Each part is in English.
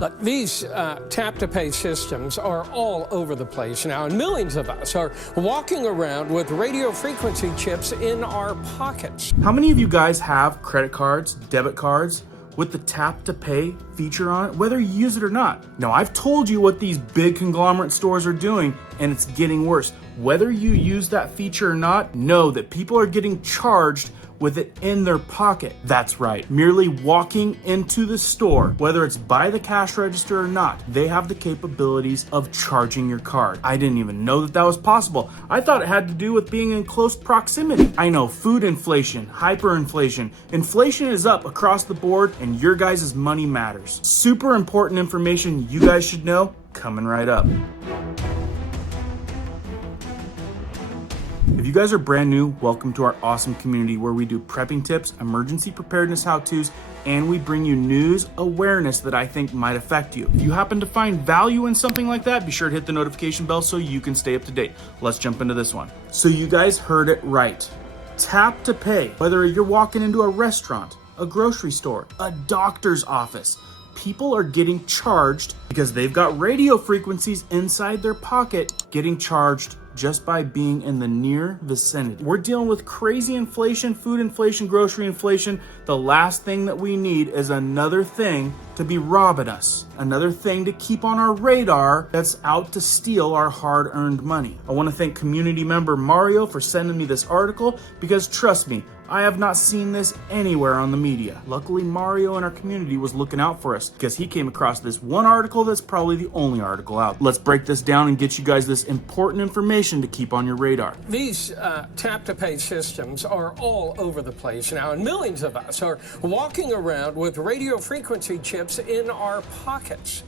Look, these tap-to-pay systems are all over the place now, and millions of us are walking around with radio frequency chips in our pockets. How many of you guys have credit cards, debit cards, with the tap-to-pay feature on it, whether you use it or not? Now, I've told you what these big conglomerate stores are doing, and it's getting worse. Whether you use that feature or not, know that people are getting charged with it in their pocket. That's right. Merely walking into the store, whether it's by the cash register or not, they have the capabilities of charging your card. I didn't even know that that was possible. I thought it had to do with being in close proximity. I know food inflation, hyperinflation, inflation is up across the board, and your guys' money matters. Super important information you guys should know coming right up. If you guys are brand new, welcome to our awesome community where we do prepping tips, emergency preparedness how-tos, and we bring you news awareness that I think might affect you. If you happen to find value in something like that, be sure to hit the notification bell so you can stay up to date. Let's jump into this one. So you guys heard it right. Tap to pay. Whether you're walking into a restaurant, a grocery store, a doctor's office, people are getting charged because they've got radio frequencies inside their pocket, getting charged just by being in the near vicinity. We're dealing with crazy inflation, food inflation, grocery inflation. The last thing that we need is another thing to be robbing us. Another thing to keep on our radar that's out to steal our hard-earned money. I want to thank community member Mario for sending me this article because trust me, I have not seen this anywhere on the media. Luckily, Mario in our community was looking out for us because he came across this one article that's probably the only article out. Let's break this down and get you guys this important information to keep on your radar. These tap-to-pay systems are all over the place now, and millions of us are walking around with radio frequency chips in our pockets.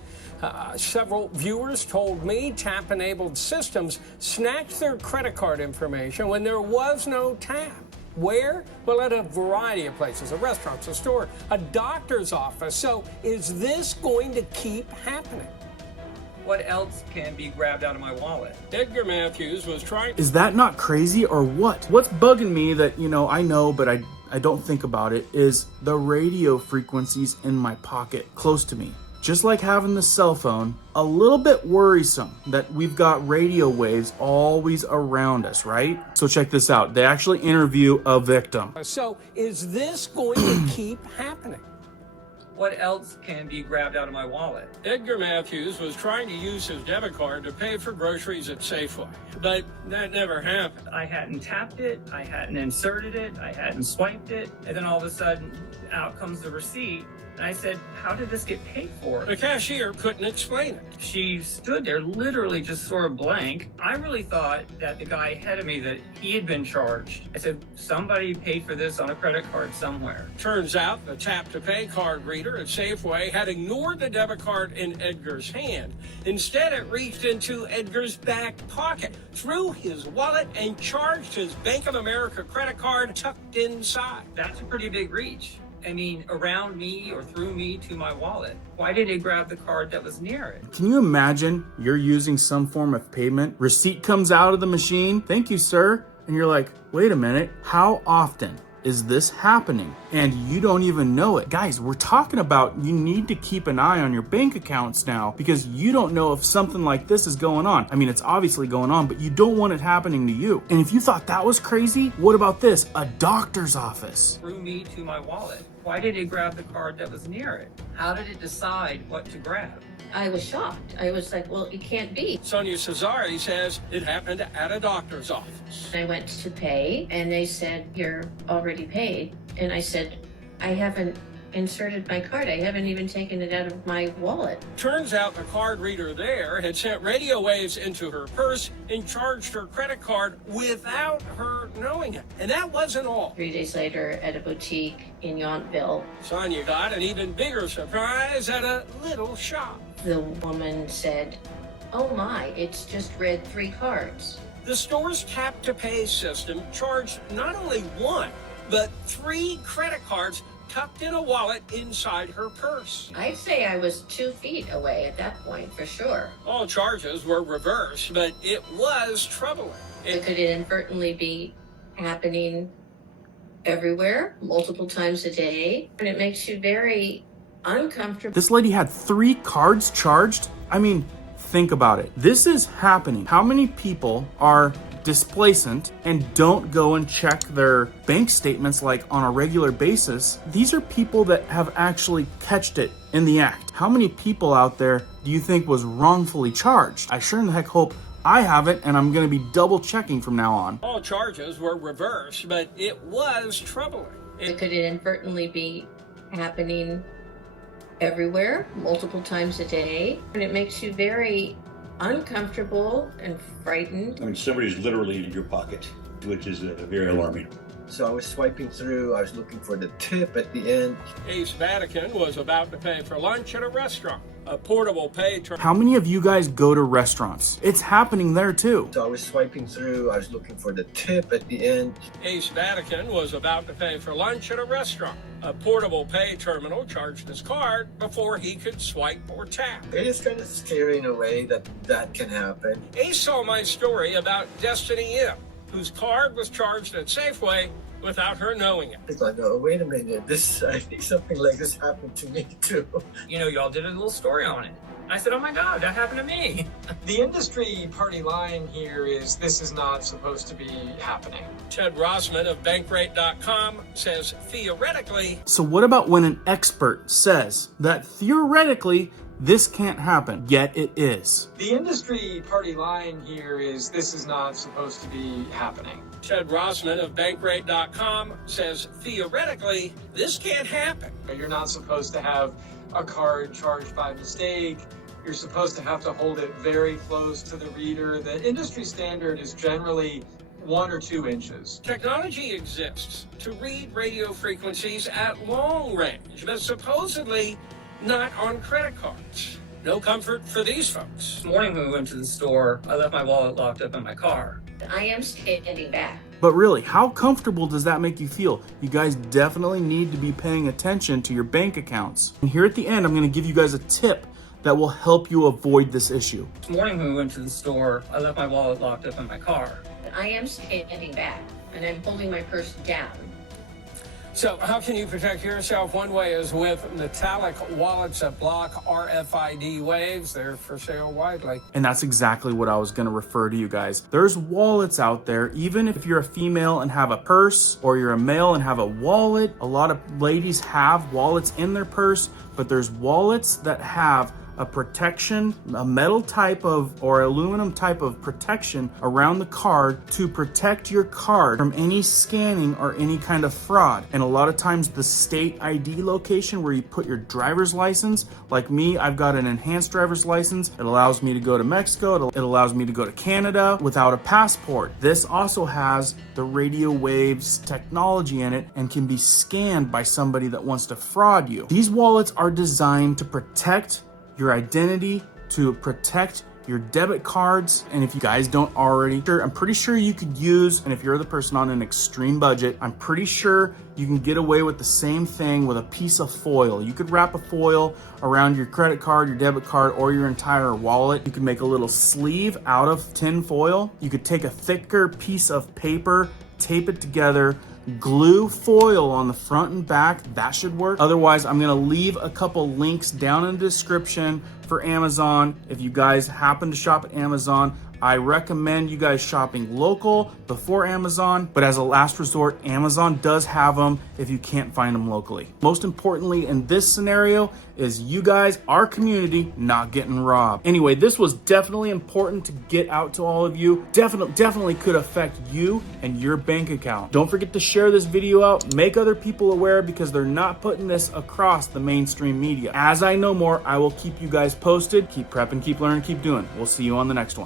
Several viewers told me tap-enabled systems snatched their credit card information when there was no tap. Where? Well, at a variety of places, a restaurant, a store, a doctor's office. So is this going to keep happening? What else can be grabbed out of my wallet? Edgar Matthews was trying... Is that not crazy or what? What's bugging me that, I know, but I don't think about it, is the radio frequencies in my pocket close to me. Just like having the cell phone, a little bit worrisome that we've got radio waves always around us, right? So check this out. They actually interview a victim. So is this going to keep happening? What else can be grabbed out of my wallet? Edgar Matthews was trying to use his debit card to pay for groceries at Safeway, but that never happened. I hadn't tapped it, I hadn't inserted it, I hadn't swiped it, and then all of a sudden, out comes the receipt. And I said, how did this get paid for? The cashier couldn't explain it. She stood there literally just sort of blank. I really thought that the guy ahead of me, that he had been charged. I said, somebody paid for this on a credit card somewhere. Turns out the tap-to-pay card reader at Safeway had ignored the debit card in Edgar's hand. Instead, it reached into Edgar's back pocket, threw his wallet, and charged his Bank of America credit card tucked inside. That's a pretty big reach. I mean, around me or through me to my wallet. Why didn't it grab the card that was near it? Can you imagine you're using some form of payment? Receipt comes out of the machine. Thank you, sir. And you're like, wait a minute. How often is this happening? And you don't even know it. Guys, we're talking about you need to keep an eye on your bank accounts now because you don't know if something like this is going on. I mean, it's obviously going on, but you don't want it happening to you. And if you thought that was crazy, what about this? A doctor's office. Through me to my wallet. Why did it grab the card that was near it? How did it decide what to grab? I was shocked. I was like, well, it can't be. Sonia Cesare says it happened at a doctor's office. I went to pay and they said, you're already paid. And I said, I haven't inserted my card. I haven't even taken it out of my wallet. Turns out the card reader there had sent radio waves into her purse and charged her credit card without her knowing it. And that wasn't all. 3 days later at a boutique in Yountville, Sonia got an even bigger surprise at a little shop. the woman said, oh my, it's just read 3 cards. The store's tap-to-pay system charged not only 1, but 3 credit cards tucked in a wallet inside her purse. I'd say I was 2 feet away at that point, for sure. All charges were reversed, but it was troubling. It could inadvertently be happening everywhere, multiple times a day. And it makes you very uncomfortable. This lady had 3 cards charged. I mean, think about it. This is happening. How many people are displacent and don't go and check their bank statements like on a regular basis? These are people that have actually catched it in the act. How many people out there do you think was wrongfully charged? I sure in the heck hope I haven't, and I'm going to be double checking from now on. All charges were reversed, but it was troubling. It could inadvertently be happening everywhere, multiple times a day, and it makes you very uncomfortable and frightened. I mean, somebody's literally in your pocket, which is very alarming. So I was swiping through, I was looking for the tip at the end. Ace Vatican was about to pay for lunch at a restaurant. A portable pay How many of you guys go to restaurants? It's happening there too. So I was swiping through, I was looking for the tip at the end. Ace Vatican was about to pay for lunch at a restaurant. A portable pay terminal charged his card before he could swipe or tap. It is kind of scary in a way that can happen. Ace saw my story about Destiny M, whose card was charged at Safeway without her knowing it. It's like, oh, wait a minute, I think something like this happened to me too. You know, y'all did a little story on it. I said, oh my God, that happened to me. The industry party line here is this is not supposed to be happening. Ted Rossman of Bankrate.com says theoretically. So what about when an expert says that theoretically this can't happen, yet it is? The industry party line here is this is not supposed to be happening. Ted Rossman of Bankrate.com says theoretically this can't happen. You're not supposed to have a card charged by mistake. You're supposed to have to hold it very close to the reader. The industry standard is generally 1 or 2 inches. Technology exists to read radio frequencies at long range, but supposedly not on credit cards. No comfort for these folks. This morning when we went to the store, I left my wallet locked up in my car. I am standing back. But really, how comfortable does that make you feel? You guys definitely need to be paying attention to your bank accounts. And here at the end, I'm going to give you guys a tip that will help you avoid this issue. This morning when we went to the store, I left my wallet locked up in my car. I am standing back, and I'm holding my purse down. So how can you protect yourself? One way is with metallic wallets that block RFID waves. They're for sale widely. And that's exactly what I was going to refer to you guys. There's wallets out there, even if you're a female and have a purse, or you're a male and have a wallet. A lot of ladies have wallets in their purse, but there's wallets that have a protection, a metal type of or aluminum type of protection around the card to protect your card from any scanning or any kind of fraud. And a lot of times the state ID location where you put your driver's license, like me, I've got an enhanced driver's license. It allows me to go to Mexico. It allows me to go to Canada without a passport. This also has the radio waves technology in it and can be scanned by somebody that wants to fraud you. These wallets are designed to protect your identity, to protect your debit cards. And if you guys don't already, I'm pretty sure you could use, and if you're the person on an extreme budget, I'm pretty sure you can get away with the same thing with a piece of foil. You could wrap a foil around your credit card, your debit card, or your entire wallet. You could make a little sleeve out of tin foil. You could take a thicker piece of paper, tape it together, glue foil on the front and back. That should work. Otherwise, I'm gonna leave a couple links down in the description for Amazon. If you guys happen to shop at Amazon, I recommend you guys shopping local before Amazon, but as a last resort, Amazon does have them if you can't find them locally. Most importantly in this scenario is you guys, our community, not getting robbed. Anyway, this was definitely important to get out to all of you. Definitely could affect you and your bank account. Don't forget to share this video out, make other people aware because they're not putting this across the mainstream media. As I know more, I will keep you guys posted. Keep prepping, keep learning, keep doing. We'll see you on the next one.